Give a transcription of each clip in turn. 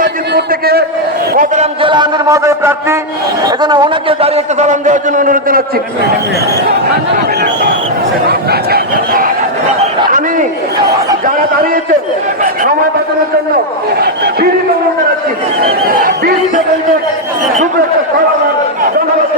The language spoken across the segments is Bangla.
বাজিতপুর থেকে বদরাম জেলা আমির মহোদয় প্রার্থী, এজন্য ওনাকে দাঁড়িয়ে একটা সালাম দেওয়ার জন্য অনুরোধ জানাচ্ছি। আমি যারা দাঁড়িয়েছেন সময় বাঁচানোর জন্য বিনীত অনুরোধ জানাচ্ছি, 20 সেকেন্ডের শুভেচ্ছা সভার ধন্যবাদ।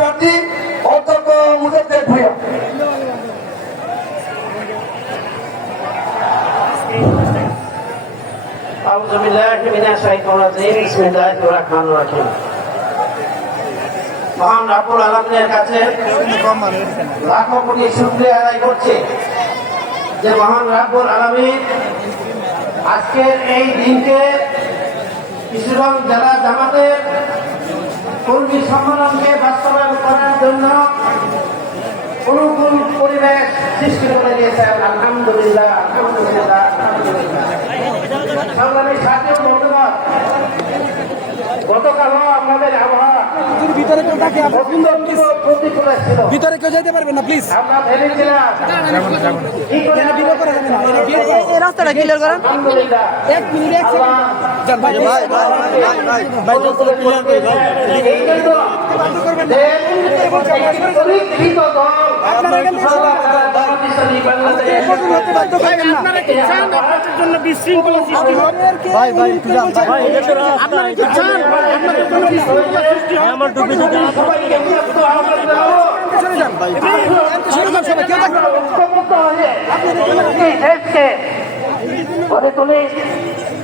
প্রার্থী অধ্যক্ষ মুজাদ্দেদ ভূঁইয়া। আউযু বিল্লাহি মিনাশ শাইতানির রাজিম। বিসমিল্লাহির রহমানির রহিম। মহান রব্বুল আলামিনের কাছে লাখো কোটি শুকরিয়া আদায় করছি যে মহান রব্বুল আলামিন আজকের এই দিনকে কিশোরগঞ্জ জেলা জামাতের কর্মী সম্মেলনকে বাস্তবায়ন করার জন্য অনুকূল পরিবেশ সৃষ্টি করে দিয়েছেন। আলহামদুলিল্লাহ, আলহামদুলিল্লাহ, আলহামদুলিল্লাহ। সংগ্রামী সাথী ও বন্ধুগণ, গতকালও আমাদের আবহাওয়া প্রতিকূল ছিল। ভিতরে কেউ যেতে পারবে না প্লিজ। আমরা ভেবেছিলাম এই রাস্তাটা ক্লিয়ার করেন। আলহামদুলিল্লাহ, এক মিনিট এক সেকেন্ড ভাই ভাই ভাই ভাই ভাই ক্লিয়ার করে দাও। আপনারা কেন জন্য বিশৃঙ্খলা সৃষ্টি হয়? ভাই ভাই ভাই আপনারা কি চান আপনাদের জন্য বিশৃঙ্খলা সৃষ্টি হয়? আমার টুপি যদি সরে যান ভাই, সরে যান সবাই, কেউ থাকবে না।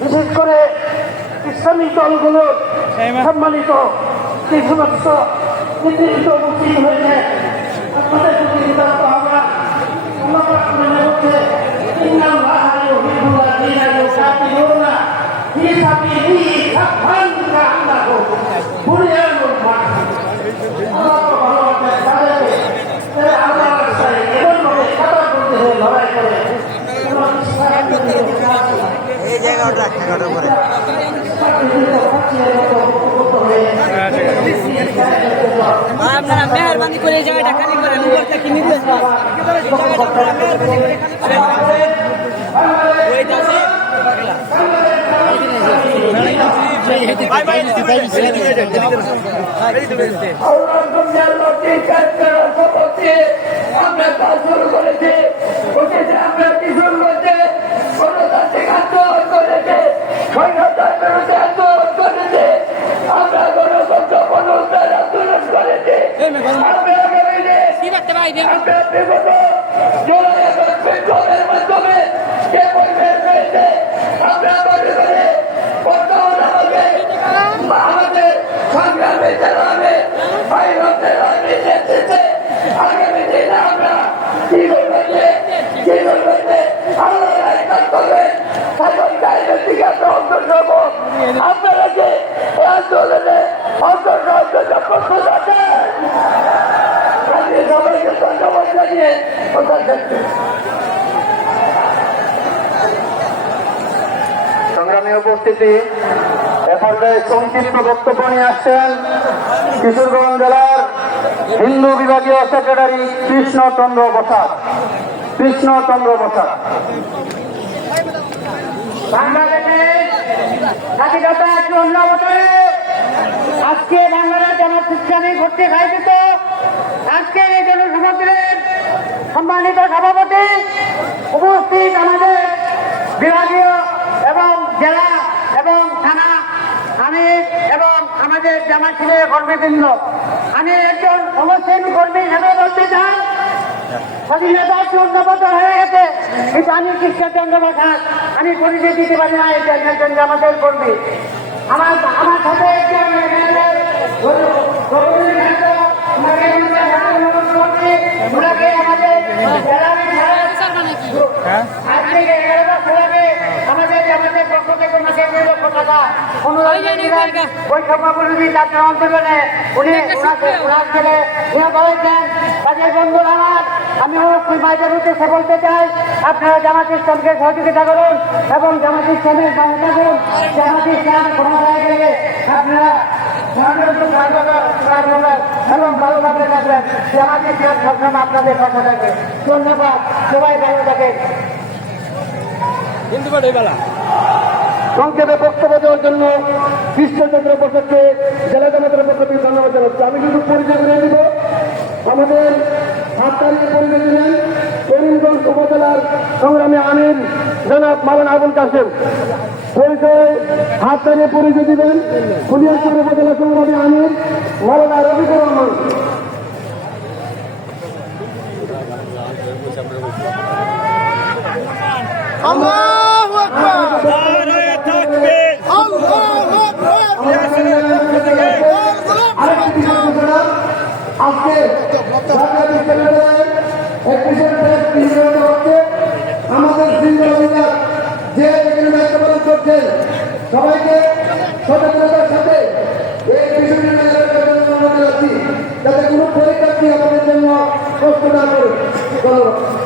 বিশেষ করে ইসলামী দলগুলোর সম্মানিত তীর্থ নেতৃত্ব উপস্থিত হয়েছে। আপনাদের প্রতি কৃতজ্ঞ আমরা। আল্লাহ পাকের মধ্যে ইন্নাল্লাহা ইউহিব্বুল্লাযীনা ইউকাতিলুনা ফী সাবিলিহি সাফান কাআন্নাহু বুনিয়ানুন মারসুস। আল্লাহ তো ভালোবাসেন তাদেরকে, তারা আল্লাহর রাস্তায় এমনভাবে কাতার করতে হয়ে লড়াই করে। এই জায়গাটা করে আপনারা মেহরবানি করে এই জায়গাটা খালি করেন। উপরটা কি নিবে আমরা কাজ শুরু করেছি, আমরা কিশোর মধ্যে গণতান্ত্রিক আন্দোলন করেছে, স্বৈরাচার বিরুদ্ধে আন্দোলন করেছে, আমরা গণতন্ত্র পুনরুদ্ধার আন্দোলন করেছি। আমরা আগামী দিনে আমরা বিগত জুলাই আগস্ট বিপ্লবের মাধ্যমে যে পরিবেশ রয়েছে, আমরা মনে করি বর্তমান আমাদের সংগ্রামী চালাবে ভাইরতের নেতৃত্বে আগামী দিনে আমরা কি করবে আল্লাহ কাজ করবে, অন্তর্সব আপনারা যে এই আন্দোলনে অন্তর্সহযোগিতা প্রস্তুত আছেন আমি সবাইকে ধন্যবাদ জানিয়ে কথা থাকছি। সংগ্রামী উপস্থিতি, এখন সংক্ষিপ্ত বক্তব্য নিয়ে আসছেন কিশোরগঞ্জ জেলার হিন্দু বিভাগীয় সেক্রেটারি কৃষ্ণচন্দ্র বসাক। বাংলাদেশের স্বাধীনতা 54 বছরে আজকে বাংলাদেশ জনশিক্ষানে ঘটতে খাইত। আজকের এই জনসমাবেশের সম্মানিত সভাপতি, উপস্থিত আমাদের বিভাগীয় এবং জেলা এবং থানা আমির এবং আমাদের জামাশিলের কর্মীবৃন্দ, আমি একজন সমশ্রেণী কর্মী হিসেবে বলতে চাই, স্বাধীনতা 54 বছর হয়ে গেছে, কিন্তু আমি কৃষ্ণচন্দ্র বসাক, আমি পরিচয় দিতে পারি না এটা একজন জামাতের কর্মী। আমার সাথে একজন ওনাকে আমাদের আমাদের জামাতের পক্ষ থেকে ওনাকে 2 লক্ষ টাকা বৈষম্য বিরোধী ছাত্র আন্দোলনে উনি ওনার ছেলে নিয়োগ হয়েছেন। কাজের বন্ধুরা আমার, আমি ওই মাইদের উদ্দেশ্যে বলতে চাই, আপনারা জামাত ইসলামকে সহযোগিতা করুন এবং জামাত ইসলামের পাশে থাকুন। জামাত ইসলাম ক্ষমতায় গেলে আপনারা এবং ভালোভাবে থাকবেন। জামাত ইসলাম সবসময় আপনাদের পাশে থাকবে। ধন্যবাদ, সবাই ভালো থাকেন। সংক্ষেপে বক্তব্য দেওয়ার জন্য কৃষ্ণচন্দ্র বসাককে জেলা জামাতের পক্ষ থেকে ধন্যবাদ জানাচ্ছি। আমি শুধু পরিচয় করে দিব, আমাদের হাততালিতে পরিচয় দিলেন করিমগঞ্জ উপজেলার সংগ্রামী আমির জনাব মাওলানা আবুল কাসেম। পরিচয় হাততালিতে পরিচয় দিবেন ফুলিয়ারচর উপজেলা সংগ্রামী আমির মাওলানা রফিকুর রহমান। আল্লাহু আকবার, নারায়ে তাকবীর, আল্লাহু আকবার। আজকে আমাদের শৃঙ্খলা যে দায়িত্ব পালন করছে সবাইকে সচেতনতার সাথে এই বিষয়টি যাতে কোনো পরীক্ষার্থী আমাদের জন্য কষ্ট না করে। ধন্যবাদ।